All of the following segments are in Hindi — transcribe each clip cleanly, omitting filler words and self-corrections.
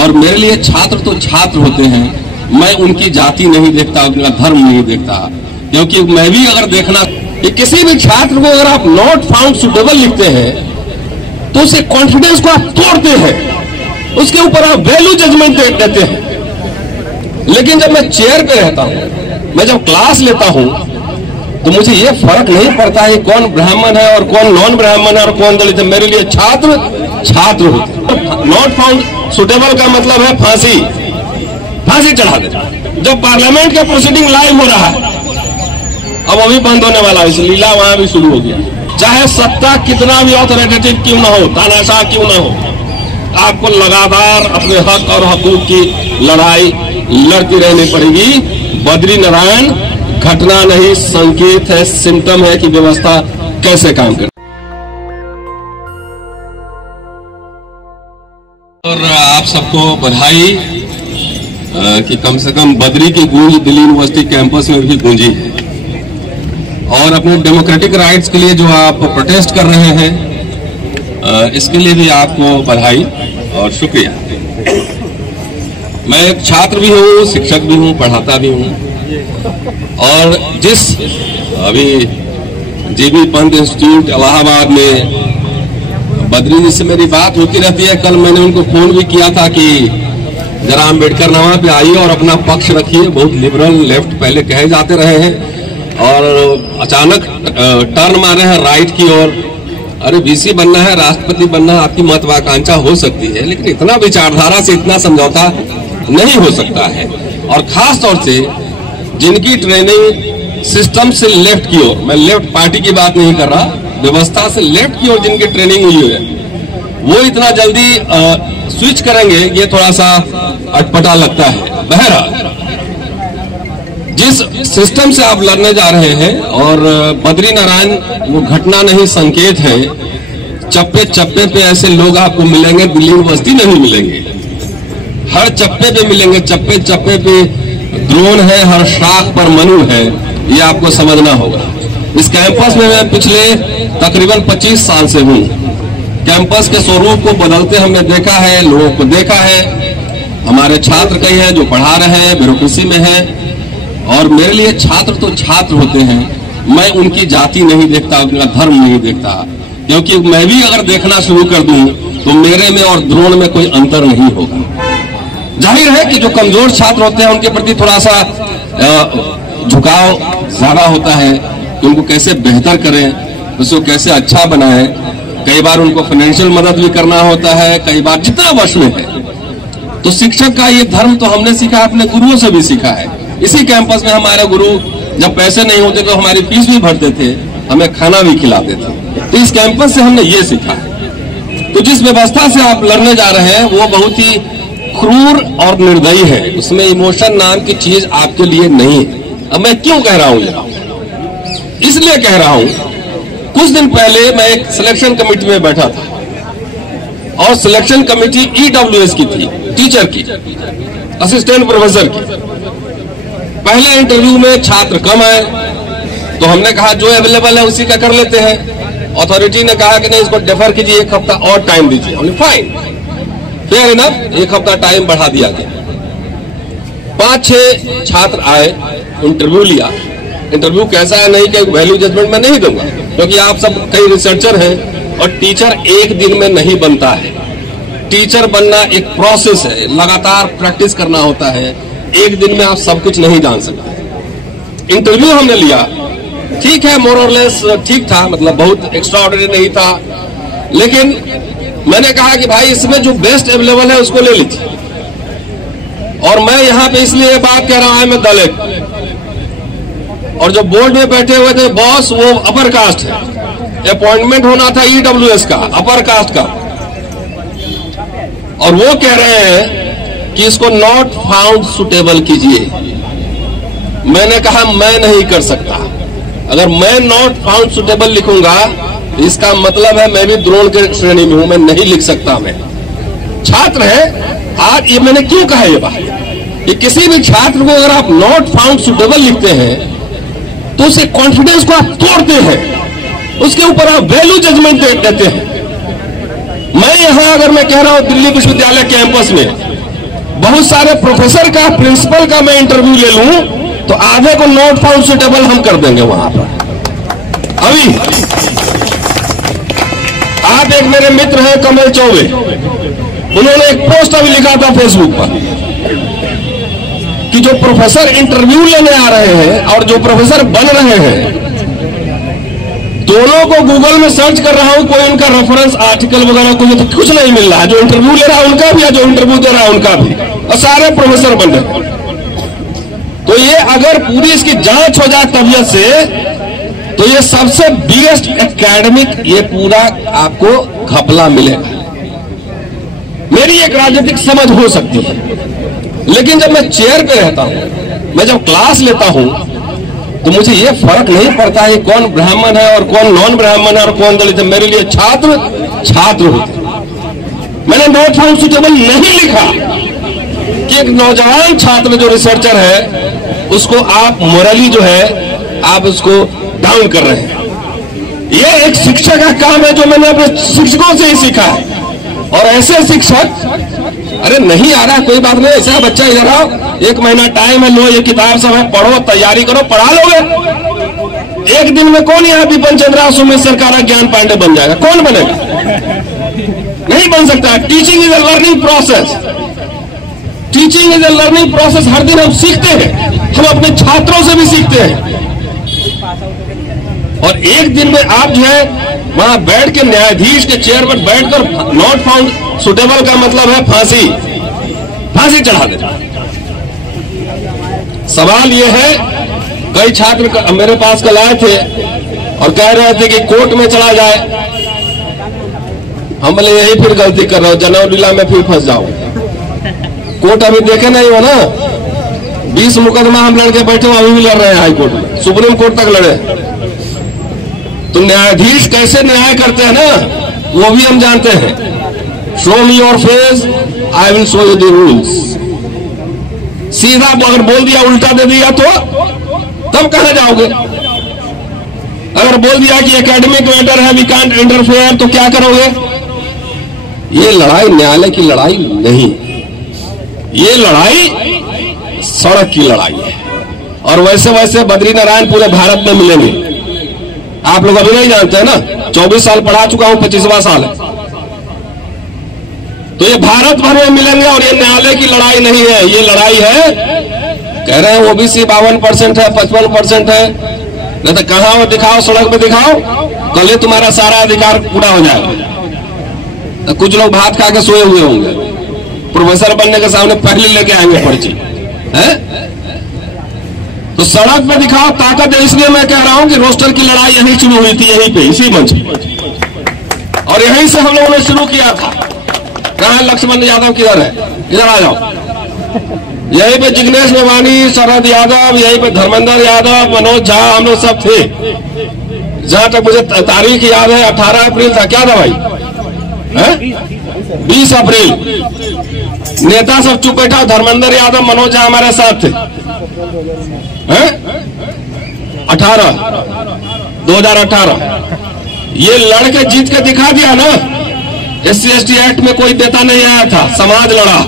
और मेरे लिए छात्र तो छात्र होते हैं, मैं उनकी जाति नहीं देखता, उनका धर्म नहीं देखता, क्योंकि मैं भी अगर देखना कि किसी भी छात्र को अगर आप नॉट फाउंड सुटेबल लिखते हैं तो उसके कॉन्फिडेंस को आप तोड़ते हैं, उसके ऊपर आप वैल्यू जजमेंट देते हैं। लेकिन जब मैं चेयर पे रहता हूं, मैं जब क्लास लेता हूं, तो मुझे ये फर्क नहीं पड़ता है कौन ब्राह्मण है और कौन नॉन ब्राह्मण है और कौन दलित है। मेरे लिए छात्र छात्र होते हैं। नॉट फाउंड सुटेबल का मतलब है फांसी चढ़ा देना। जब पार्लियामेंट का प्रोसीडिंग लाइव हो रहा है, अब अभी बंद होने वाला है, इस लीला वहां भी शुरू हो गया। चाहे सत्ता कितना भी ऑथोरिटेटिव क्यों ना हो, तानाशाह क्यों ना हो, आपको लगातार अपने हक और हकूक की लड़ाई लड़ती रहनी पड़ेगी। बद्री नारायण घटना नहीं, संकेत है, सिम्टम है कि व्यवस्था कैसे काम करे। और आप सबको बधाई कि कम से कम बद्री की गूंज दिल्ली यूनिवर्सिटी कैंपस में भी गूंजी है। और अपने डेमोक्रेटिक राइट्स के लिए जो आप प्रोटेस्ट कर रहे हैं, इसके लिए भी आपको बधाई और शुक्रिया। मैं एक छात्र भी हूँ, शिक्षक भी हूँ, पढ़ाता भी हूँ। और जिस अभी जीबी पंत इंस्टीट्यूट इलाहाबाद में बद्री जी से मेरी बात होती रहती है। कल मैंने उनको फोन भी किया था कि जरा अम्बेडकर नवा पे आइए और अपना पक्ष रखिए। बहुत लिबरल लेफ्ट पहले कहे जाते रहे हैं और अचानक टर्न मारे हैं राइट की ओर। अरे बीसी बनना है, राष्ट्रपति बनना है, आपकी महत्वाकांक्षा हो सकती है, लेकिन इतना विचारधारा से इतना समझौता नहीं हो सकता है। और खास तौर से जिनकी ट्रेनिंग सिस्टम से लेफ्ट की ओर, मैं लेफ्ट पार्टी की बात नहीं कर रहा, व्यवस्था से लेफ्ट की ओर जिनकी ट्रेनिंग हुई है, वो इतना जल्दी स्विच करेंगे, ये थोड़ा सा अटपटा लगता है। बहरहाल जिस सिस्टम से आप लड़ने जा रहे हैं, और बद्री नारायण वो घटना नहीं, संकेत है। चप्पे चप्पे पे ऐसे लोग आपको मिलेंगे, दिल्ली यूनिवर्सिटी में नहीं मिलेंगे, हर चप्पे पे मिलेंगे। चप्पे चप्पे पे द्रोण है, हर शाख पर मनु है, ये आपको समझना होगा। इस कैंपस में मैं पिछले तकरीबन 25 साल से हूँ। कैंपस के स्वरूप को बदलते हमने देखा है, लोगों को देखा है। हमारे छात्र कई हैं जो पढ़ा रहे हैं, ब्यूरोक्रेसी में है। और मेरे लिए छात्र तो छात्र होते हैं, मैं उनकी जाति नहीं देखता, उनका धर्म नहीं देखता, क्योंकि मैं भी अगर देखना शुरू कर दूं तो मेरे में और द्रोण में कोई अंतर नहीं होगा। जाहिर है कि जो कमजोर छात्र होते हैं उनके प्रति थोड़ा सा झुकाव ज्यादा होता है कि उनको कैसे बेहतर करें, उसको कैसे अच्छा बनाएं। कई बार उनको फाइनेंशियल मदद भी करना होता है, कई बार जितना वश में है। तो शिक्षक का ये धर्म तो हमने सीखा, अपने गुरुओं से भी सीखा है। इसी कैंपस में हमारे गुरु जब पैसे नहीं होते तो हमारी फीस भी भरते थे, हमें खाना भी खिलाते थे। तो इस कैंपस से हमने ये सीखा है। तो जिस व्यवस्था से आप लड़ने जा रहे हैं वो बहुत ही क्रूर और निर्दयी है। उसमें इमोशन नाम की चीज आपके लिए नहीं है। अब मैं क्यों कह रहा हूं ये? इसलिए कह रहा हूं, कुछ दिन पहले मैं एक सिलेक्शन कमेटी में बैठा था और सिलेक्शन कमेटी EWS की थी, टीचर की, असिस्टेंट प्रोफेसर की। पहले इंटरव्यू में छात्र कम आए तो हमने कहा जो अवेलेबल है उसी का कर लेते हैं। अथॉरिटी ने कहा कि नहीं, इसको डेफर कीजिए, 1 हफ्ता और टाइम दीजिए। हमने फाइन, फेयर इनफ, 1 हफ्ता टाइम बढ़ा दिया गया। 5-6 छात्र आए, इंटरव्यू लिया। इंटरव्यू कैसा है नहीं कि वैल्यू जजमेंट मैं नहीं दूंगा, क्योंकि आप सब कई रिसर्चर हैं और टीचर एक दिन में नहीं बनता है। टीचर बनना एक प्रोसेस है, लगातार प्रैक्टिस करना होता है। एक दिन में आप सब कुछ नहीं जान सकते। इंटरव्यू हमने लिया, ठीक है, मोर और लेस ठीक था, मतलब बहुत एक्स्ट्रा ऑर्डिनरी नहीं था। लेकिन मैंने कहा कि भाई इसमें जो बेस्ट अवेलेबल है उसको ले लीजिए। और मैं यहाँ पे इसलिए बात कह रहा हूं, मैं दलित, और जो बोर्ड में बैठे हुए थे बॉस वो अपर कास्ट है, अपॉइंटमेंट होना था EWS का, अपर कास्ट का, और वो कह रहे हैं कि इसको नॉट फाउंड सुटेबल कीजिए। मैंने कहा मैं नहीं कर सकता। अगर मैं नॉट फाउंड सुटेबल लिखूंगा तो इसका मतलब है मैं भी द्रोण के श्रेणी में हूं, मैं नहीं लिख सकता। मैं छात्र है। आज ये मैंने क्यों कहा ये बात कि किसी भी छात्र को अगर आप नॉट फाउंड सुटेबल लिखते हैं तो उसके कॉन्फिडेंस को आप तोड़ते हैं, उसके ऊपर आप वैल्यू जजमेंट देते हैं। मैं यहां अगर मैं कह रहा हूं दिल्ली विश्वविद्यालय कैंपस में बहुत सारे प्रोफेसर का, प्रिंसिपल का मैं इंटरव्यू ले लूं तो आधे को नॉट फाउंड सुटेबल हम कर देंगे वहां पर। अभी आप, एक मेरे मित्र हैं कमल चौबे, उन्होंने एक पोस्ट अभी लिखा था फेसबुक पर कि जो प्रोफेसर इंटरव्यू लेने आ रहे हैं और जो प्रोफेसर बन रहे हैं, दोनों को गूगल में सर्च कर रहा हूं, कोई उनका रेफरेंस आर्टिकल वगैरह कुछ नहीं मिल रहा है। जो इंटरव्यू ले रहा है उनका भी, या जो इंटरव्यू दे रहा है उनका भी, और सारे प्रोफेसर बन रहे। तो ये अगर पूरी इसकी जांच हो जाए तबीयत से, तो ये सबसे बिगेस्ट एकेडमिक ये पूरा आपको घपला मिलेगा। मेरी एक राजनीतिक समझ हो सकती है, लेकिन जब मैं चेयर पे रहता हूं, मैं जब क्लास लेता हूं, तो मुझे ये फर्क नहीं पड़ता है कौन ब्राह्मण है और कौन नॉन ब्राह्मण है और कौन दलित है। मेरे लिए छात्र छात्र होते। मैंने नॉट फाउंड सुटेबल नहीं लिखा कि एक नौजवान छात्र जो रिसर्चर है उसको आप मोरली जो है आप उसको डाउन कर रहे हैं। ये एक शिक्षक का काम है, जो मैंने अपने शिक्षकों से ही सीखा है। और ऐसे शिक्षक, अरे नहीं आ रहा कोई बात नहीं, ऐसा बच्चा इधर आओ, 1 महीना टाइम है, लो ये किताब सब है, पढ़ो, तैयारी करो, पढ़ा लोगे। एक दिन में कौन यहाँ बिपिन चंद्र सुमित सरकार ज्ञान पांडे बन जाएगा? कौन बनेगा? नहीं बन सकता। Teaching is a learning process. Teaching is a learning process. हर दिन हम सीखते हैं, हम अपने छात्रों से भी सीखते हैं। और एक दिन में आप जो है वहां बैठ के न्यायाधीश के चेयर पर बैठकर नॉट फाउंड सुटेबल का मतलब है फांसी चढ़ा दे। सवाल यह है, कई छात्र मेरे पास कल आए थे और कह रहे थे कि कोर्ट में चला जाए। हम बोले यही फिर गलती कर रहे हो, जनवरी लीला में फिर फंस जाओ। कोर्ट अभी देखे नहीं हो ना, 20 मुकदमा हम लड़के बैठे हो, अभी भी लड़ रहे हैं हाई कोर्ट में, सुप्रीम कोर्ट तक लड़े। तो न्यायाधीश कैसे न्याय करते हैं ना, वो भी हम जानते हैं। Show me your face, I will show you the rules. सीधा अगर बोल दिया, उल्टा दे दिया तो तब कहां जाओगे? अगर बोल दिया कि एकेडमिक मैटर है, वी कांट इंटरफेयर, तो क्या करोगे? ये लड़ाई न्यायालय की लड़ाई नहीं, ये लड़ाई सड़क की लड़ाई है। और वैसे वैसे बद्रीनारायण पूरे भारत में मिलेंगे। आप लोग अभी नहीं जानते हैं ना, 24 साल पढ़ा चुका हूं, 25वां साल है। तो ये भारत भर में मिलेंगे। और ये न्यायालय की लड़ाई नहीं है, ये लड़ाई है, कह रहे हैं ओबीसी 52% है, 55% है, नहीं तो कहां वो दिखाओ, सड़क पे दिखाओ, कल ही तुम्हारा सारा अधिकार पूरा हो जाएगा। तो कुछ लोग भात खा के सोए हुए होंगे, प्रोफेसर बनने के सामने पहले लेके आएंगे पर्ची है। तो सड़क पे दिखाओ ताकत है। इसलिए मैं कह रहा हूं कि रोस्टर की लड़ाई यहीं शुरू हुई थी, यहीं पे, इसी मंच पे, और यहीं से हम लोगों ने शुरू किया था। कहां है लक्ष्मण यादव? किधर है? इधर आ जाओ। यहीं पे जिग्नेश मेवानी, शरद यादव, यहीं पे धर्मेंद्र यादव, मनोज झा, हम लोग सब थे। जहां तक मुझे तारीख याद है, 18 अप्रैल था। क्या था भाई? 20 अप्रैल। नेता सब चुप बैठा, धर्मेंद्र यादव, मनोज झा हमारे साथ थे। 2018 ये लड़के जीत के दिखा दिया ना। SC/ST एक्ट में कोई देता नहीं आया था, समाज लड़ा।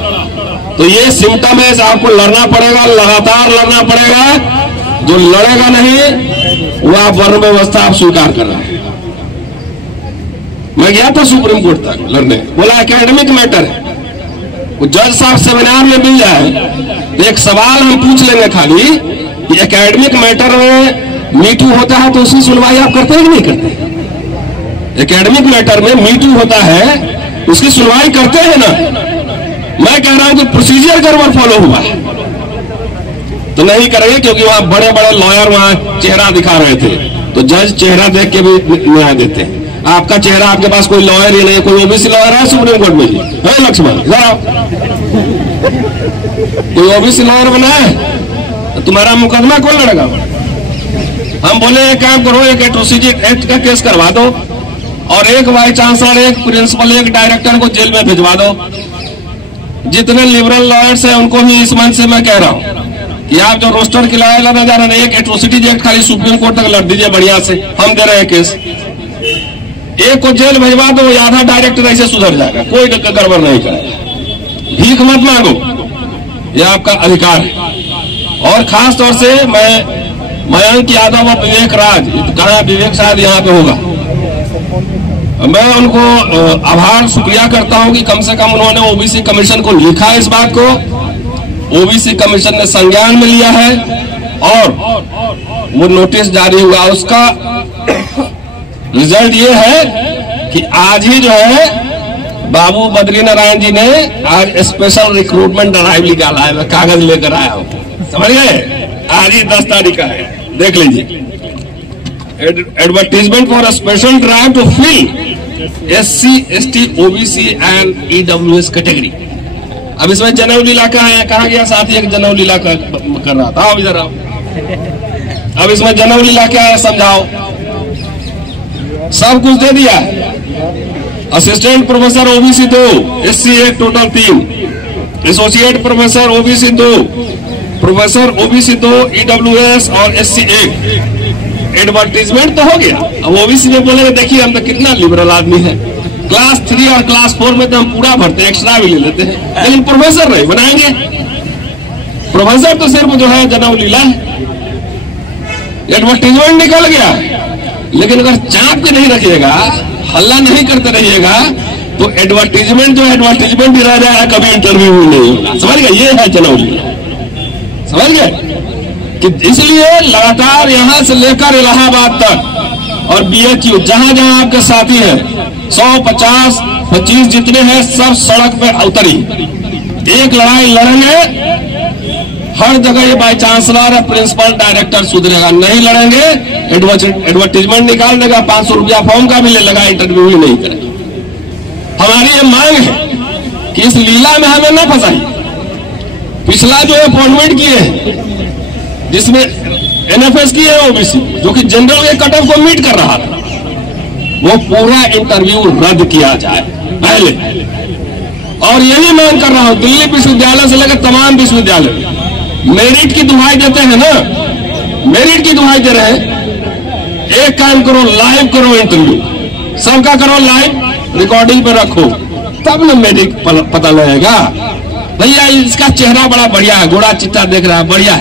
तो ये सिम्टम है, आपको लड़ना पड़ेगा, लगातार लड़ना पड़ेगा। जो लड़ेगा नहीं वो आप वर्ण व्यवस्था आप स्वीकार कर रहे हैं। मैं गया था सुप्रीम कोर्ट तक लड़ने, बोला एकेडमिक मैटर है। वो जज साहब सेमिनार में मिल जाए तो एक सवाल हम पूछ लेंगे खाली कि एकेडमिक मैटर में मीटू होता है तो उसकी सुनवाई आप करते हैं कि नहीं करते? एकेडमिक मैटर में मीटू होता है, उसकी सुनवाई करते हैं ना। मैं कह रहा हूं कि प्रोसीजर गड़बड़ फॉलो हुआ है तो नहीं करेंगे, क्योंकि वहां बड़े बड़े लॉयर वहां चेहरा दिखा रहे थे। तो जज चेहरा देख के भी न्याय देते हैं। आपका चेहरा, आपके पास कोई लॉयर ही नहीं, कोई ओबीसी लॉयर है सुप्रीम कोर्ट में? है लक्ष्मण? कोई ओबीसी लॉयर बना है? तो तुम्हारा मुकदमा कौन लड़ेगा? हम बोले एक काम करो, एक एट्रोसिटी एक्ट का केस करवा दो और एक वाइस चांसलर, एक प्रिंसिपल, एक डायरेक्टर को जेल में भिजवा दो। जितने लिबरल लॉयर्स हैं उनको भी इस मंच से मैं कह रहा हूं कि आप जो रोस्टर की लड़ाई लड़ने जा रहे हैं, एक एट्रोसिटी एक्ट खाली सुप्रीम कोर्ट तक लड़ दीजिए बढ़िया से, हम दे रहे हैं केस। एक को जेल भिजवा दो, आधा डायरेक्टर ऐसे सुधर जाएगा, कोई गड़बड़ नहीं करेगा। भीख मत मांगो, यह आपका अधिकार है। और खास तौर से मैं मयंक यादव और विवेक राज, कहा विवेक शायद यहाँ पे होगा, मैं उनको आभार शुक्रिया करता हूं कि कम से कम उन्होंने ओबीसी कमीशन को लिखा है, इस बात को ओबीसी कमीशन ने संज्ञान में लिया है और वो नोटिस जारी हुआ। उसका रिजल्ट ये है कि आज ही जो है बाबू बद्री नारायण जी ने आज स्पेशल रिक्रूटमेंट ड्राइव निकाला है, मैं कागज लेकर आया हूं, समझ गए? आज ही 10 तारीख का है, देख लीजिए। Advertisement for a special drive to fill SC, ST, OBC and EWS category. अब इसमें जनेऊ लीला का है, कहा गया साथी एक जनेऊ लीला कर रहा था, अब इधर आओ। अब इसमें जनेऊ लीला क्या है समझाओ। सब कुछ दे दिया। Assistant professor OBC 2, SC 1 total 3, associate professor OBC 2, professor OBC 2, EWS और SC 1। एडवर्टीजमेंट तो हो गया। अब ओबीसी में बोलेंगे देखिए हम तो कितना लिबरल आदमी है, क्लास 3 और क्लास 4 में तो हम पूरा भरते हैं, एक्स्ट्रा भी ले लेते हैं, लेकिन प्रोफेसर नहीं बनाएंगे। प्रोफेसर तो सिर्फ जो है जनेऊ लीला है। एडवर्टीजमेंट निकल गया, लेकिन अगर चाप के नहीं रखिएगा, हल्ला नहीं करते रहिएगा, तो एडवर्टीजमेंट जो एडवर्टीजमेंट ही रह जाएगा, कभी इंटरव्यू नहीं होगा। समझ गए? ये है जनेऊ लीला, समझ गए? कि इसलिए लगातार यहां से लेकर इलाहाबाद तक और BHU जहां जहां आपके साथी हैं 100, 50, 25 जितने हैं, सब सड़क पे उतरी, एक लड़ाई लड़ेंगे। हर जगह ये बाई चांसलर है, प्रिंसिपल, डायरेक्टर सुधरेगा नहीं, लड़ेंगे। एडवर्टीजमेंट निकाल देगा, 500 रुपया फॉर्म का भी ले लेगा, इंटरव्यू ही नहीं करेगा। हमारी ये मांग है कि इस लीला में हमें न फंसाइए। पिछला जो अपॉइंटमेंट किए जिसमें NFS की है OBC, जो कि जनरल के कट ऑफ को मीट कर रहा था, वो पूरा इंटरव्यू रद्द किया जाए पहले। और यही मांग कर रहा हूं दिल्ली विश्वविद्यालय से लेकर तमाम विश्वविद्यालय, मेरिट की दुहाई देते हैं ना, मेरिट की दुहाई दे रहे हैं। एक काम करो, लाइव करो इंटरव्यू, सबका करो लाइव, रिकॉर्डिंग पे रखो, तब न मेरिट पता लगेगा। भैया इसका चेहरा बड़ा बढ़िया है, घोड़ा चिट्टा देख रहा है, बढ़िया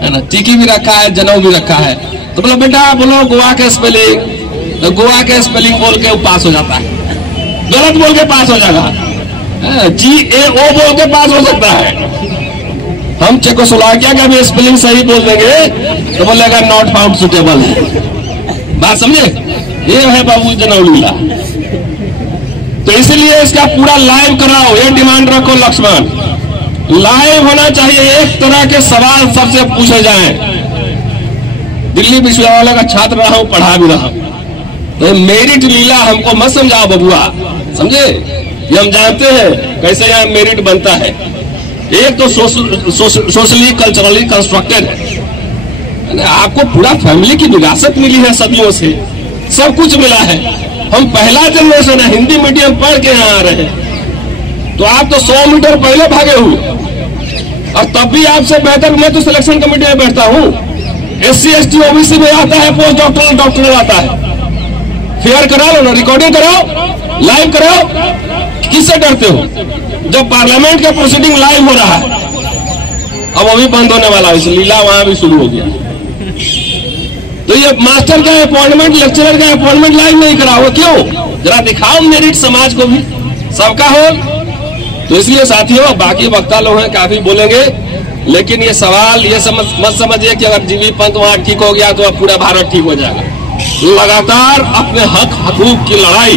है ना, टीकी भी रखा है, जनेऊ भी रखा है, तो बोलो बेटा बोलो गोवा के स्पेलिंग, तो गोवा के स्पेलिंग बोल के वो पास हो जाता है, गलत बोल के पास हो जाएगा, GAO बोल के पास हो सकता है। हम चेकोस्लोवाकिया का भी स्पेलिंग सही बोल देंगे तो बोलेगा नॉट फाउंड सुटेबल है। बात समझे? ये है बाबू जनेऊ लीला। तो इसलिए इसका पूरा लाइव कराओ, ये डिमांड रखो लक्ष्मण, लाइव होना चाहिए। एक तरह के सवाल सबसे पूछे जाएं। दिल्ली विश्वविद्यालय का छात्र रहा हूं, पढ़ा भी रहा हूं, तो मेरिट लीला हमको मत समझाओ बबुआ, समझे? ये हम जानते हैं कैसे यहाँ मेरिट बनता है। एक तो सोशली कल्चरली कंस्ट्रक्टेड है, आपको पूरा फैमिली की विरासत मिली है, सदियों से सब कुछ मिला है। हम पहला जनरेशन है, हिंदी मीडियम पढ़ के यहाँ आ रहे हैं, तो आप तो 100 मीटर पहले भागे हुए, और तब भी आपसे बेहतर मैं तो सिलेक्शन कमेटी में बैठता हूँ। SC ST OBC में आता है पोस्ट डॉक्टरल, डॉक्टरल आता है। फेयर करा लो ना, रिकॉर्डिंग कराओ, लाइव कराओ, किससे डरते हो? जब पार्लियामेंट का प्रोसीडिंग लाइव हो रहा है, अब वो भी बंद होने वाला है, इस लीला वहां भी शुरू हो गया। तो ये मास्टर का अपॉइंटमेंट, लेक्चरर का अपॉइंटमेंट लाइव नहीं कराओ, क्यों? जरा दिखाओ मेरिट समाज को भी, सबका हो। तो इसलिए साथियों, बाकी वक्ता लोग हैं काफी बोलेंगे, लेकिन ये सवाल ये मत समझिए कि अगर जीवी पंत वहां ठीक हो गया तो अब पूरा भारत ठीक हो जाएगा। लगातार अपने हक हकूक की लड़ाई,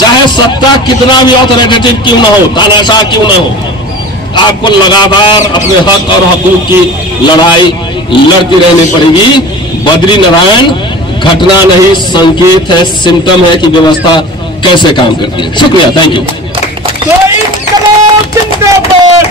चाहे सत्ता कितना भी ऑथोरिटेटिव क्यों ना हो, तानाशाह क्यों ना हो, आपको लगातार अपने हक और हकूक की लड़ाई लड़ती रहनी पड़ेगी। बद्री नारायण घटना नहीं, संकेत है, सिम्टम है कि व्यवस्था कैसे काम करती है। शुक्रिया, थैंक यू।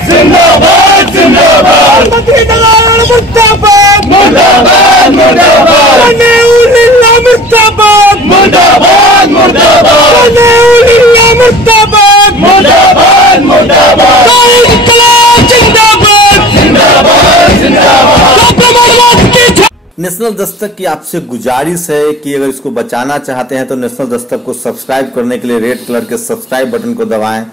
जिंदाबाद जिंदाबाद बद्री नारायण मुर्दाबाद मुर्दाबाद मुर्दाबाद जनेऊ-लीला मुर्दाबाद मुर्दाबाद मुर्दाबाद जनेऊ-लीला मुर्दाबाद मुर्दाबाद मुर्दाबाद इंकलाब जिंदाबाद जिंदाबाद जिंदाबाद। नेशनल दस्तक की आपसे गुजारिश है कि अगर इसको बचाना चाहते हैं तो नेशनल दस्तक को सब्सक्राइब करने के लिए रेड कलर के सब्सक्राइब बटन को दबाएं,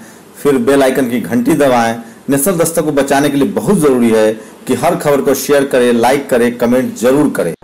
फिर बेल आइकन की घंटी दबाएं नेशनल दस्तक को बचाने के लिए बहुत जरूरी है कि हर खबर को शेयर करें, लाइक करें, कमेंट जरूर करें।